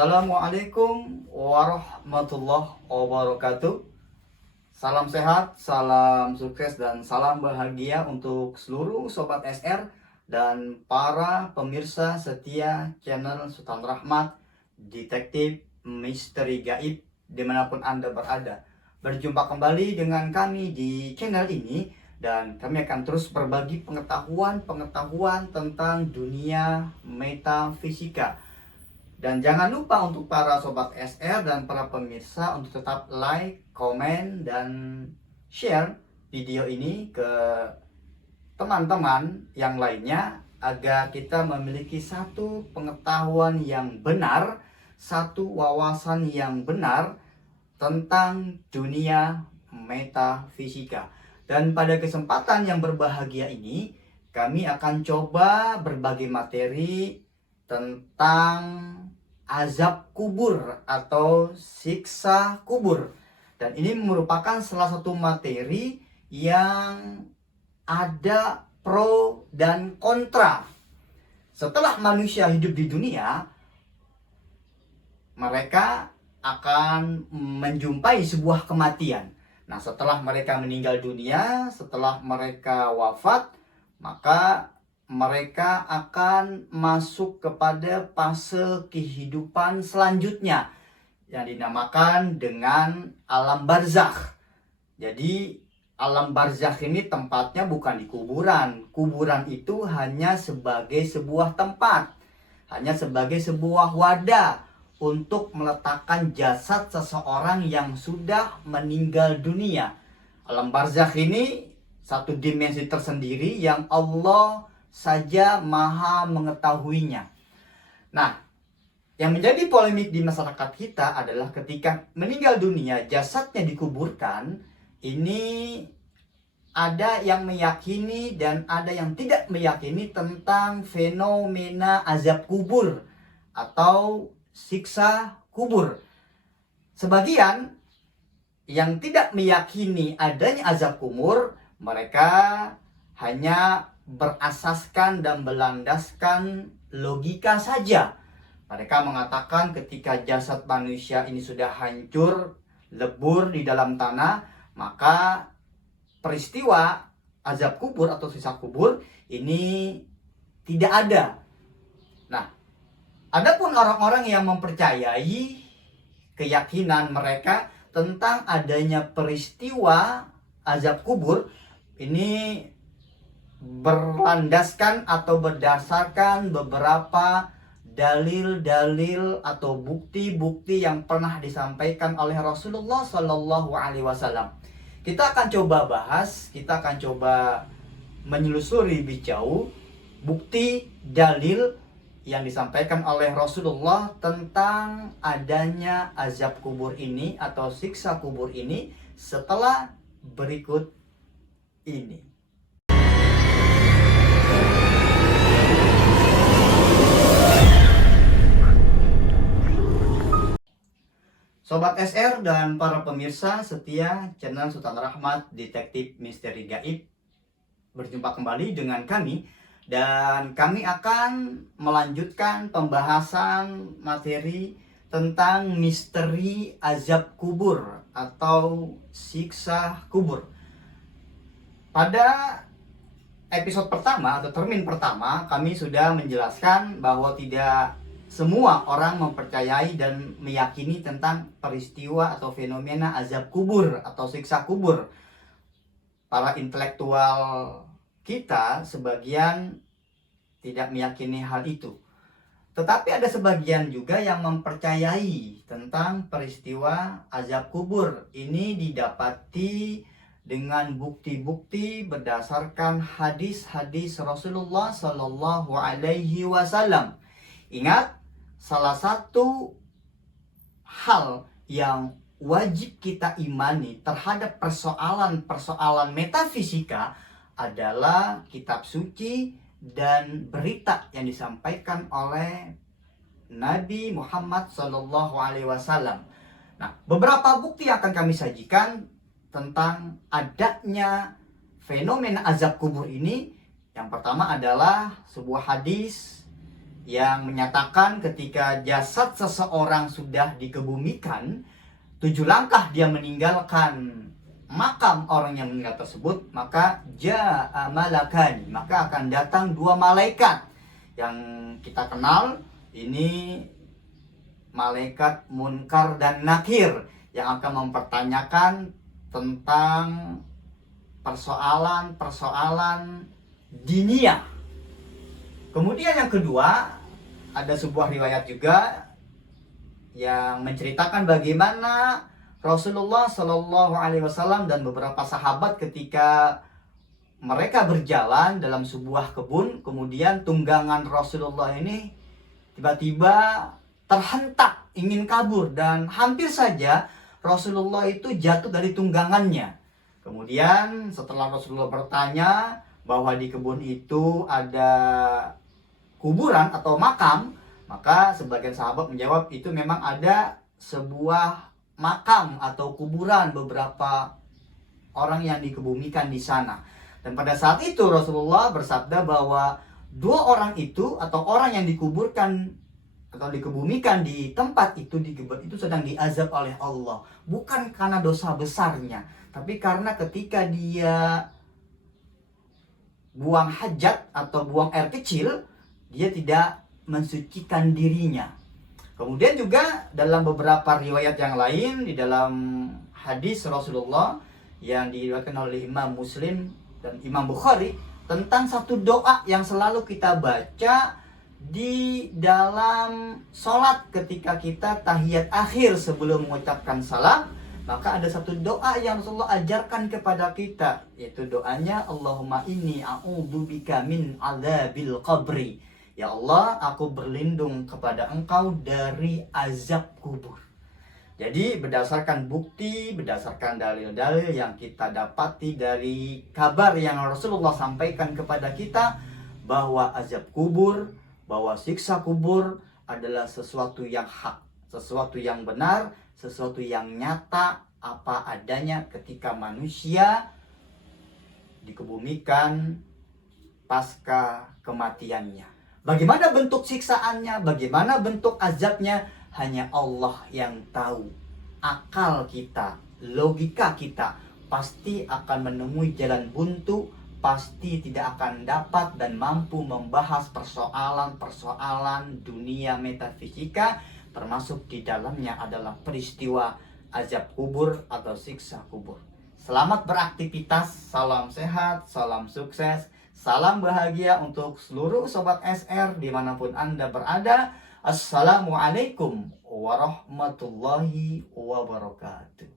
Assalamualaikum warahmatullahi wabarakatuh. Salam sehat, salam sukses, dan salam bahagia untuk seluruh Sobat SR dan para pemirsa setia channel Sultan Rahmat, Detektif Misteri Gaib dimanapun Anda berada. Berjumpa kembali dengan kami di channel ini, dan kami akan terus berbagi pengetahuan tentang dunia metafisika. Dan jangan lupa untuk para Sobat SR dan para pemirsa untuk tetap like, komen, dan share video ini ke teman-teman yang lainnya, agar kita memiliki satu pengetahuan yang benar, satu wawasan yang benar tentang dunia metafisika. Dan pada kesempatan yang berbahagia ini, kami akan coba berbagi materi tentang azab kubur atau siksa kubur. Dan ini merupakan salah satu materi yang ada pro dan kontra. Setelah manusia hidup di dunia, mereka akan menjumpai sebuah kematian. Nah, setelah mereka meninggal dunia, setelah mereka wafat, maka mereka akan masuk kepada fase kehidupan selanjutnya yang dinamakan dengan alam barzakh. Jadi alam barzakh ini tempatnya bukan di kuburan. Kuburan itu hanya sebagai sebuah tempat, hanya sebagai sebuah wadah untuk meletakkan jasad seseorang yang sudah meninggal dunia. Alam barzakh ini satu dimensi tersendiri yang Allah saja maha mengetahuinya. Nah, yang menjadi polemik di masyarakat kita adalah ketika meninggal dunia, jasadnya dikuburkan. Ini ada yang meyakini dan ada yang tidak meyakini tentang fenomena azab kubur atau siksa kubur. Sebagian yang tidak meyakini adanya azab kubur, mereka hanya berasaskan dan berlandaskan logika saja. Mereka mengatakan ketika jasad manusia ini sudah hancur, lebur di dalam tanah, maka peristiwa azab kubur atau siksa kubur ini tidak ada. Nah, adapun orang-orang yang mempercayai keyakinan mereka tentang adanya peristiwa azab kubur, ini berlandaskan atau berdasarkan beberapa dalil-dalil atau bukti-bukti yang pernah disampaikan oleh Rasulullah Shallallahu Alaihi Wasallam. Kita akan coba bahas, kita akan coba menyelusuri lebih jauh bukti dalil yang disampaikan oleh Rasulullah tentang adanya azab kubur ini atau siksa kubur ini setelah berikut ini. Sobat SR dan para pemirsa setia channel Sultan Rahmat, Detektif Misteri Gaib, berjumpa kembali dengan kami, dan kami akan melanjutkan pembahasan materi tentang misteri azab kubur atau siksa kubur. Pada episode pertama atau termin pertama, kami sudah menjelaskan bahwa tidak semua orang mempercayai dan meyakini tentang peristiwa atau fenomena azab kubur atau siksa kubur. Para intelektual kita sebagian tidak meyakini hal itu. Tetapi ada sebagian juga yang mempercayai tentang peristiwa azab kubur. Ini didapati dengan bukti-bukti berdasarkan hadis-hadis Rasulullah Shallallahu Alaihi Wasallam. Ingat, salah satu hal yang wajib kita imani terhadap persoalan-persoalan metafisika adalah kitab suci dan berita yang disampaikan oleh Nabi Muhammad SAW. Nah, beberapa bukti yang akan kami sajikan tentang adanya fenomena azab kubur ini. Yang pertama adalah sebuah hadis yang menyatakan ketika jasad seseorang sudah dikebumikan, 7 langkah dia meninggalkan makam orang yang meninggal tersebut, maka ja'a malakani, maka akan datang 2 malaikat yang kita kenal. Ini malaikat Munkar dan Nakir yang akan mempertanyakan tentang persoalan-persoalan dinia. Kemudian yang kedua, ada sebuah riwayat juga yang menceritakan bagaimana Rasulullah Shallallahu Alaihi Wasallam dan beberapa sahabat ketika mereka berjalan dalam sebuah kebun, kemudian tunggangan Rasulullah ini tiba-tiba terhentak ingin kabur dan hampir saja Rasulullah itu jatuh dari tunggangannya. Kemudian setelah Rasulullah bertanya bahwa di kebun itu ada kuburan atau makam, maka sebagian sahabat menjawab itu memang ada sebuah makam atau kuburan beberapa orang yang dikebumikan di sana. Dan pada saat itu Rasulullah bersabda bahwa 2 orang itu atau orang yang dikuburkan atau dikebumikan di tempat itu, itu sedang diazab oleh Allah. Bukan karena dosa besarnya, tapi karena ketika dia buang hajat atau buang air kecil, dia tidak mensucikan dirinya. Kemudian juga dalam beberapa riwayat yang lain, di dalam hadis Rasulullah yang diriwayatkan oleh Imam Muslim dan Imam Bukhari, tentang satu doa yang selalu kita baca di dalam sholat ketika kita tahiyat akhir sebelum mengucapkan salam. Maka ada satu doa yang Rasulullah ajarkan kepada kita, yaitu doanya Allahumma inni a'udzubika min adzabil qabri. Ya Allah, aku berlindung kepada Engkau dari azab kubur. Jadi berdasarkan bukti, berdasarkan dalil-dalil yang kita dapati dari kabar yang Rasulullah sampaikan kepada kita, bahwa azab kubur, bahwa siksa kubur adalah sesuatu yang hak, sesuatu yang benar, sesuatu yang nyata apa adanya ketika manusia dikebumikan pasca kematiannya. Bagaimana bentuk siksaannya, bagaimana bentuk azabnya, hanya Allah yang tahu. Akal kita, logika kita pasti akan menemui jalan buntu, pasti tidak akan dapat dan mampu membahas persoalan-persoalan dunia metafisika, termasuk di dalamnya adalah peristiwa azab kubur atau siksa kubur. Selamat beraktivitas, salam sehat, salam sukses, salam bahagia untuk seluruh Sobat SR dimanapun Anda berada. Assalamualaikum warahmatullahi wabarakatuh.